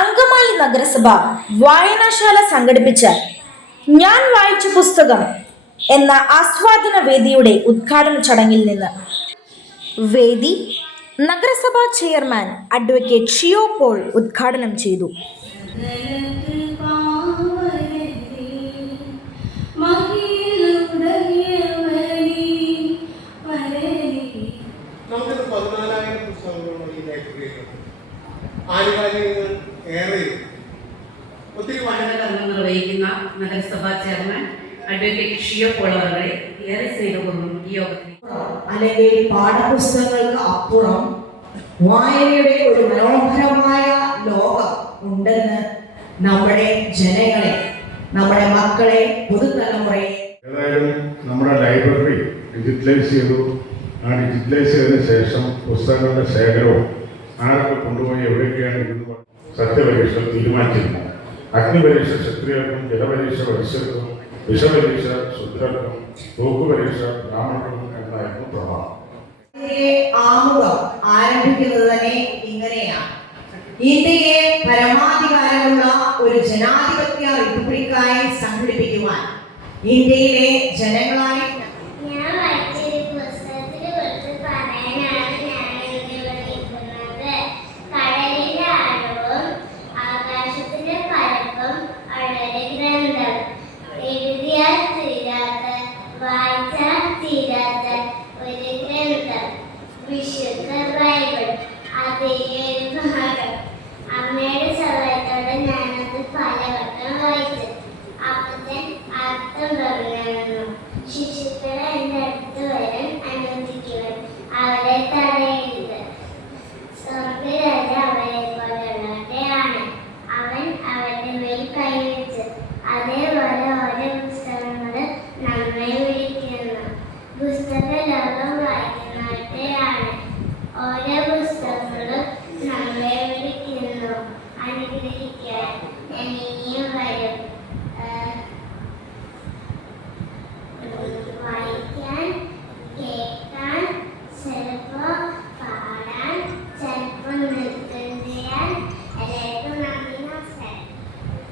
അങ്കമാലി നഗരസഭ വായനശാല സംഘടിപ്പിച്ച ഞാൻ വായിച്ച പുസ്തകം എന്ന ആസ്വാദന വേദിയുടെ ഉദ്ഘാടന ചടങ്ങിൽ നിന്ന് വേദി നഗരസഭാ ചെയർമാൻ അഡ്വക്കേറ്റ് ഷിയോ പോൾ ഉദ്ഘാടനം ചെയ്തു. ആനുകാലികങ്ങൾ ഏറെ ഒത്തിരി പഠനകർമ്മം നിർവഹിക്കുന്ന നഗരസഭാ ചെയർമാൻ അഡ്വക്കേറ്റ് ഷിയോ പോൾ അവരുടെ ഏറെ സ്നേഹപൂർവ്വം ഈ യോഗത്തിൽ അല്ലെങ്കിൽ പാഠപുസ്തകങ്ങൾക്ക് അപ്പുറം വായനയുടെ ഒരു മനോഹരമായ ലോകം ഉണ്ടെന്ന് നമ്മുടെ ജനങ്ങളെ, നമ്മുടെ മക്കളെ, പുതുതലമുറയെ ഏതായാലും നമ്മുടെ ലൈബ്രറി ഡിജിറ്റലൈസ് ചെയ്തു. ആ ഡിജിറ്റലൈസ് ചെയ്തതിനു ശേഷം പുസ്തകങ്ങളുടെ ശേഖരവും ആരൊക്കെ കൊണ്ടുപോയി എവിടെയൊക്കെയാണ് ഇരുന്ന് സത്യപരീക്ഷ തീരുമാനിച്ചിരുന്നു. അഗ്നിപരീക്ഷ ക്ഷത്രിയർക്കും, ജലപരീക്ഷ വൈശ്യർക്കും, വിഷപരീക്ഷ ശുദ്രർക്കും, തൂക്കുപരീക്ഷ ബ്രാഹ്മണർക്കും എന്നായിരുന്നു പ്രമാണം. ആമുഖം ആരംഭിക്കുന്നത് തന്നെ ഇങ്ങനെയാണ്: ഇന്ത്യയെ പരമാധികാരമുള്ള ഒരു ജനാധിപത്യ റിപ്പബ്ലിക്കായി സംഘടിപ്പിക്കുവാൻ ഇന്ത്യയിലെ ജനങ്ങളായി വിശുദ്ധ ബൈബിൾ. അതേ ഭാഗം അമ്മയുടെ സഹായത്തോടെ ഞാനത് പലവട്ടം വായിച്ചു. അപ്പച്ചൻ അർത്ഥം പറഞ്ഞു. ശിശുക്കളെ എൻ്റെ അടുത്ത് വരാൻ അനുവദിക്കുവാൻ അവരെ തടയരുത്. സ്വർഗരാജ അവരെ പോലുള്ളവരെയാണ്. അവൻ അവരുടെ മേൽ കൈവച്ചു. അതേപോലെ ഓരോ പുസ്തകങ്ങൾ നമ്മെ വിളിക്കുന്നു. പുസ്തക ലോകം വായിക്കുന്നവരെയാണ്. ഓരോ പുസ്തകങ്ങളും നമ്മളെ വിളിക്കുന്നു. അനുഗ്രഹിക്കാൻ ഞാൻ ഇനിയും വരും. വായിക്കാൻ, കേൾക്കാൻ, ചിലപ്പോ പാടാൻ, ചിലപ്പോ നൃത്തം ചെയ്യാൻ. എല്ലാവർക്കും നന്ദി, നമസ്കാരം.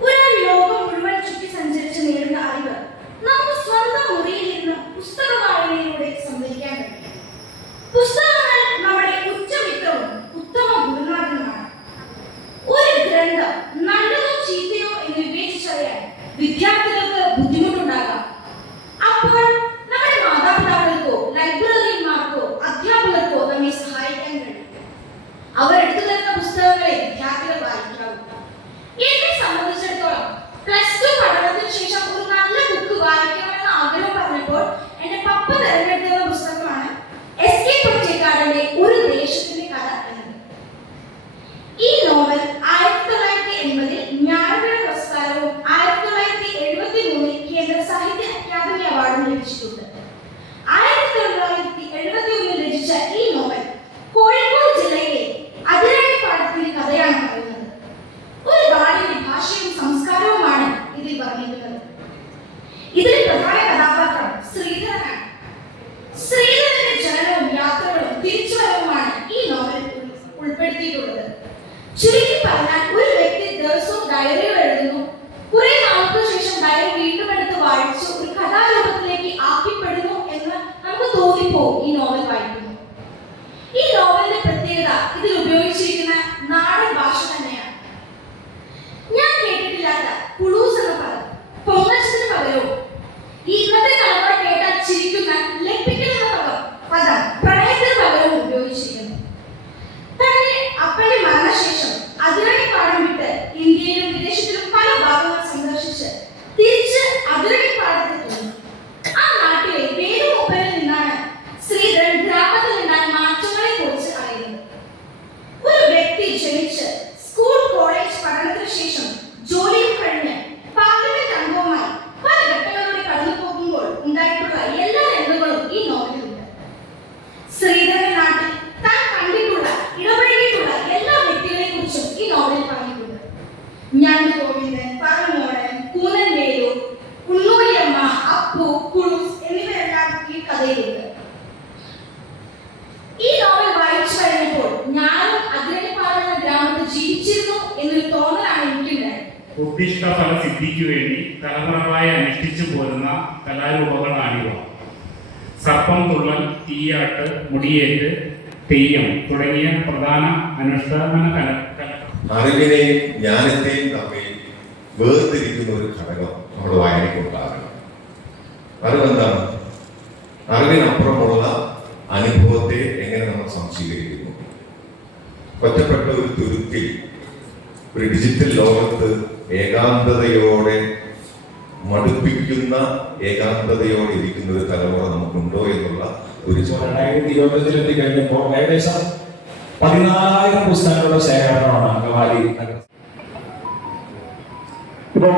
ഒരു ലോകം മുഴുവൻ ചുറ്റി സഞ്ചരിച്ച് നേടുന്ന അറിവ് നമുക്ക് സ്വന്തം മുറിയിൽ നിന്ന് പുസ്തക വായനയിലൂടെ സംഭരിക്കാൻ കഴിയും. പുസ്തകങ്ങൾ നമ്മുടെ ഉച്ചമിത്രവും ഉത്തമ ഗുരുനാഥനുമാണ്. ഒരു ഗ്രന്ഥം നല്ലതോ ചീത്തയോ എന്ന് വിവേചിച്ചറിയാൻ വിദ്യാർത്ഥികൾക്ക് ബുദ്ധിമുട്ടുണ്ടാകാം. അപ്പോൾ നമ്മുടെ മാതാപിതാക്കൾക്കോ ലൈബ്രറിമാർക്കോ അധ്യാപകർക്കോ നമ്മെ സഹായിക്കാൻ കഴിയും. അവർ എടുത്തു തരുന്ന പുസ്തകങ്ങളെ വിദ്യാർത്ഥികൾ വായിക്കാവൂ. എന്നെ സംബന്ധിച്ചിടത്തോളം +2 പഠനത്തിന് ശേഷം ഒരു നല്ല ബുക്ക് വായിക്കണമെന്ന ആഗ്രഹം പറഞ്ഞപ്പോൾ എന്റെ പപ്പ തിരഞ്ഞെടുത്ത പുസ്തകമാണ് എസ് കെ പൊറ്റക്കാടിന്റെ ഒരു ദേശത്തിന്റെ കഥ എന്നത്. ഈ നോവൽ 1980 ജ്ഞാനപീഠ പുരസ്കാരവും 1973 കേന്ദ്ര സാഹിത്യ അക്കാദമി അവാർഡും ലഭിച്ചിട്ടുണ്ട്. 1971 രചിച്ച ഈ നോവൽ കോഴിക്കോട് ജില്ലയിലെ അതിരാണിപ്പാടത്തിന്റെ കഥയാണ് പറയുന്നത്. ഒരു നാടിന്റെ ഭാഷയും സംസ്കാരവുമാണ് ഇതിൽ വർണ്ണിക്കുന്നത്. ഇതിൽ പ്രധാന കഥാപാത്രം ശ്രീധരനാണ്. ശ്രീധരന്റെ ജനനവും യാത്രകളും തിരിച്ചുവരവുമാണ് ഈ നോവൽ ഉൾപ്പെടുത്തിയിട്ടുള്ളത്. ചുരുക്കി പറഞ്ഞാൽ ഒരു വ്യക്തി ദിവസവും ഡയറികൾ എഴുതുന്നു. കുറെ നാൾക്ക് ശേഷം ഡയറി വീണ്ടും എടുത്ത് വായിച്ച് ഒരു കഥാരൂപത്തിലേക്ക് ആക്കിപ്പെടുന്നു എന്ന് നമുക്ക് തോന്നിപ്പോവും ഈ നോവൽ വായിക്കുന്നു. ഈ നോവലിന്റെ പ്രത്യേകത ഇതിൽ ഉപയോഗിച്ചിരിക്കുന്ന നാടൻ ഭാഷ തന്നെയാണ്. ഞാൻ കേട്ടിട്ടില്ലാത്ത കുളൂസ് എന്ന പദം പൊങ്ങച്ചത്തിന് പകരവും ഇന്നത്തെ തലമുറ കേട്ടാൽ ചിരിക്കുന്ന ലപ്പിക്കൽ എന്ന പദം പ്രണയത്തിന് പകരവും ഉപയോഗിച്ചിരിക്കുന്നു. തന്റെ അപ്പന്റെ മരണശേഷം അതിരണിപ്പാടം വിട്ട് ഇന്ത്യയിലും വിദേശത്തിലും പല ഭാഗങ്ങൾ സന്ദർശിച്ച് തിരിച്ച് അതിരണിപ്പാടത്തെത്തുന്നു. ആ നാട്ടിലെ വേദമൂപ്പനിൽ നിന്നാണ് ശ്രീധരൻ ഗ്രാമത്തിൽ നിന്നാൽ മാറ്റങ്ങളെ കുറിച്ച് അറിയുന്നത്. ഒരു വ്യക്തി ജനിച്ച് സ്കൂൾ കോളേജ് പഠനത്തിന് ശേഷം ജോലിയും കഴിഞ്ഞ് പാർലമെന്റ് അംഗവുമായി പല ഘട്ടങ്ങളിലൂടെ കടന്നു പോകുമ്പോൾ ഉണ്ടായിട്ടുള്ള എല്ലാ രംഗങ്ങളും ഈ നോവലിലുണ്ട്. ശ്രീധരന്റെ നാട്ടിൽ താൻ കണ്ടിട്ടുള്ള ഇടപഴകിയിട്ടുള്ള എല്ലാ വ്യക്തികളെ കുറിച്ചും ഈ നോവലിൽ പറഞ്ഞിട്ടുണ്ട്. ഞണ്ട് ഗോവിന്ദൻ, പറമോടൻ, കൂനൻ വേലൂർ, ഉണ്ണൂരിയമ്മ, അപ്പു, കുളൂസ് എന്നിവരെല്ലാം ഈ കഥയിലുണ്ട്. ഈ നോവൽ വായിച്ചു കഴിഞ്ഞപ്പോൾ ഞാനും അതിരണിപ്പാടം എന്ന ഗ്രാമത്തിൽ ജീവിച്ചിരുന്നു എന്നൊരു തോന്നൽ ഉദ്ദിഷ്ട ഫലസിദ്ധിക്ക് വേണ്ടി തലമുറകളായി അനുഷ്ഠിച്ചു പോരുന്ന കലാരൂപങ്ങളാണിവ. സർപ്പം തുള്ളൽ, തീയാട്ട്, മുടിയേറ്റ്, തെയ്യം തുടങ്ങിയ പ്രധാന അനുഷ്ഠാന അറിവിനെയും ജ്ഞാനത്തെയും തമ്മിൽ വേർതിരിക്കുന്ന ഒരു ഘടകം നമ്മുടെ വായനയ്ക്കുണ്ടാകണം. അറിവെന്താണ്? അറിവിനപ്പുറമുള്ള അനുഭവത്തെ എങ്ങനെ നമ്മൾ സംശീകരിക്കുന്നു? ഒറ്റപ്പെട്ട ഒരു തുരുത്തിൽ ഒരു ഡിജിറ്റൽ ലോകത്ത് ഏകാന്തതയോടെ മടുപ്പിക്കുന്ന ഏകാന്തതയോടെ ഇരിക്കുന്ന ഒരു തലമുറ നമുക്കുണ്ടോ എന്നുള്ള ഒരു 2025 കഴിഞ്ഞപ്പോൾ ഏകദേശം 14,000 പുസ്തകങ്ങളുടെ ശേഖരണമാണ് അങ്കമാലി നഗരം. ഇപ്പോ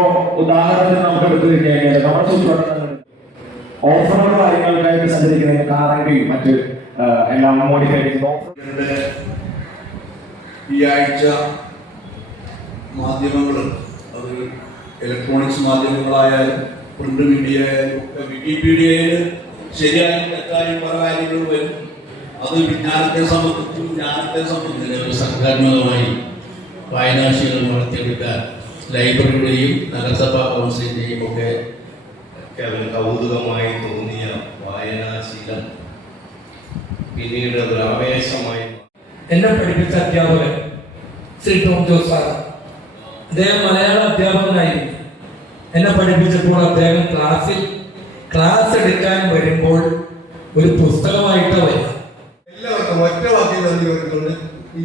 ഉദാഹരണത്തിന് നമുക്ക് എടുത്തു കഴിഞ്ഞാൽ നമ്മുടെ ചുറ്റുവട്ടങ്ങളിൽ ഓഫറുകൾ കാര്യങ്ങൾക്കായിട്ട് സഞ്ചരിക്കുന്ന കാറിന്റെയും മറ്റ് എല്ലാം മോഡിഫൈ ചെയ്യുന്ന ഈ ആഴ്ച മാധ്യമങ്ങൾ, അത് ഇലക്ട്രോണിക്സ് മാധ്യമങ്ങളായാലും പ്രിന്റ് മീഡിയ ആയാലും ഒക്കെ വിക്കിപീഡിയയിൽ ശരിയായും തെറ്റായും പല കാര്യങ്ങൾ വരും. അത് വിജ്ഞാനത്തെ സംബന്ധിച്ച് സംഘടനകളുമായി വായനാശീലം വളർത്തിയെടുക്കാൻ ലൈബ്രറിയുടെയും നഗരസഭാ കൗൺസിലിന്റെയും ഒക്കെ കൗതുകമായി തോന്നിയ വായനാശീലം പിന്നീട് ഒരു ആവേശമായി. എന്നെ പഠിപ്പിച്ച അധ്യാപകൻ ശ്രീ ടോം ജോസ് സാർ, അദ്ദേഹം മലയാള അധ്യാപകനായിരുന്നു. എന്നെ പഠിപ്പിച്ചപ്പോൾ അദ്ദേഹം ക്ലാസ് എടുക്കാൻ വരുമ്പോൾ ഒരു പുസ്തകമായിട്ട് വരും. എല്ലാവർക്കും ഒറ്റ വാക്കിൽ നന്ദി പറഞ്ഞുകൊണ്ട് ഈ